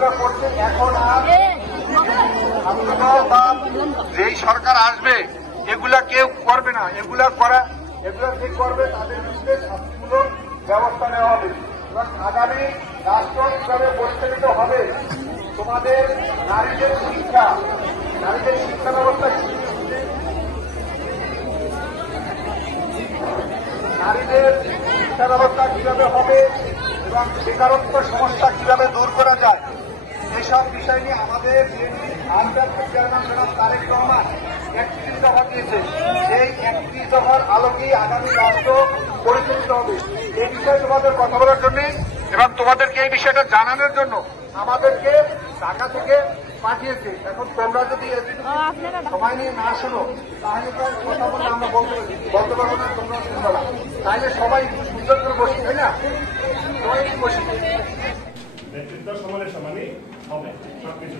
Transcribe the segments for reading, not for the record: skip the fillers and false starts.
যেগুলো করছে এখন আর যেই সরকার আসবে এগুলা কেউ করবে না। এগুলা যে করবে তাদের বিরুদ্ধে শাস্তিমূলক ব্যবস্থা নেওয়া হবে এবং আগামী রাষ্ট্র কিভাবে পরিচালিত হবে, তোমাদের নারীদের শিক্ষা ব্যবস্থা কিভাবে হবে এবং বেকারত্ব সমস্যা কিভাবে দূর করা যায়, এসব বিষয় নিয়ে আমাদের চেয়ারম্যান জনাব তারেক রহমান 31 দফা দিয়েছে। এই 31 দফার আলোকেই আগামী রাষ্ট্র পরিচালিত হবে। এই বিষয়ে তোমাদের কথা বলার জন্য এবং তোমাদেরকে এই বিষয়টা জানানোর জন্য আমাদেরকে ঢাকা থেকে পাঠিয়েছে। এখন তোমরা যদি সময় নিয়ে না শোনো তাহলে তো কথা বলে আমরা বলতে পারবো না, তোমরা শুনবে না। তাহলে সবাই একটু সুন্দর করে বসি, তাই না? সবাই একটু বসি। নেতৃত্ব সমানে সমানই হবে সবকিছু।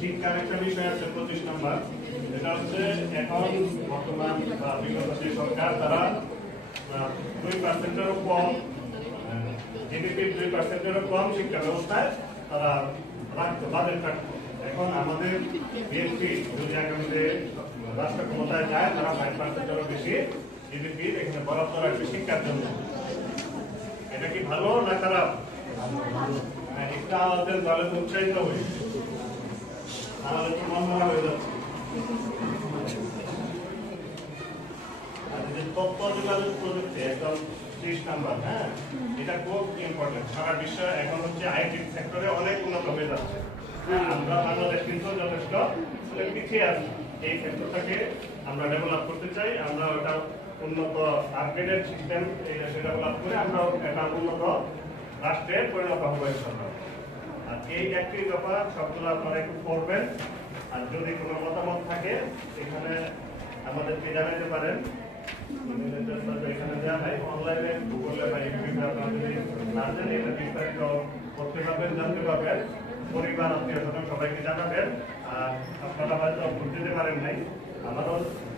শিক্ষার একটা বিষয় আছে 25 নম্বর, এটা হচ্ছে এখন বর্তমান বা বিগত যে সরকার তারা 2%-এরও কম জিডিপির 2%-এরও কম শিক্ষা ব্যবস্থায় তারা রাখতো, বাজেট রাখতো। এখন আমাদের বিএনপি যদি আগামীতে রাষ্ট্র ক্ষমতায় যায় তারা 5%-এরও বেশি জিডিপি এখানে বরাদ্দ রাখবে শিক্ষার জন্য। এটা কি ভালো না খারাপ? একটা আমাদের দলে উৎসাহিত হয়ে তাহলে তো মন মরা হয়ে যাচ্ছে। তথ্য যোগাযোগ প্রযুক্তি একদম 30 নম্বর, হ্যাঁ, এটা খুব ইম্পর্টেন্ট। সারা বিশ্ব এখন হচ্ছে আইটি সেক্টরে অনেক উন্নত হয়ে যাচ্ছে। আমরা বাংলাদেশ কিন্তু যথেষ্ট পিছিয়ে আছি। এই সেক্টরটাকে আমরা ডেভেলপ করতে চাই। আমরা ওটা উন্নত আপগ্রেডেড সিস্টেম ডেভেলপ করে আমরা একটা উন্নত রাষ্ট্রে পরিণত হবো ইনশাআল্লাহ। আর এই একটি ব্যাপার সবগুলো আপনারা একটু পড়বেন। আর যদি কোনো মতামত থাকে এখানে আমাদেরকে জানাতে পারেন। এখানে দেওয়া হয় অনলাইনে গুগলে বা ইউটিউবে আপনারা যদি না জানেন এটা বিস্তারিত করতে পারবেন, জানতে পারবেন। পরিবার আত্মীয় স্বজন সবাইকে জানাবেন। আর আপনারা হয়তো ভোট দিতে পারেন নাই,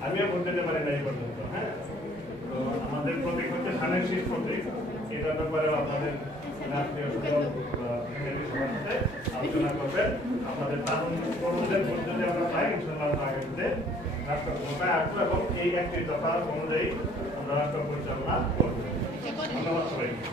আমিও ভোট দিতে পারি নাই পর্যন্ত, হ্যাঁ। তো আমাদের প্রতীক হচ্ছে ধানের শীষ প্রতীক। এটার ব্যাপারে আপনাদের আত্মীয় স্বজন সবার সাথে আলোচনা করবেন। আপনাদের তরুণদের ভোট যদি আমরা পাই ইনশাআল্লাহ আমরা আগামীতে রাষ্ট্র ক্ষমতায় আসবো এবং এই একটি দফা অনুযায়ী আমরা রাষ্ট্র পরিচালনা করবো। ধন্যবাদ সবাইকে।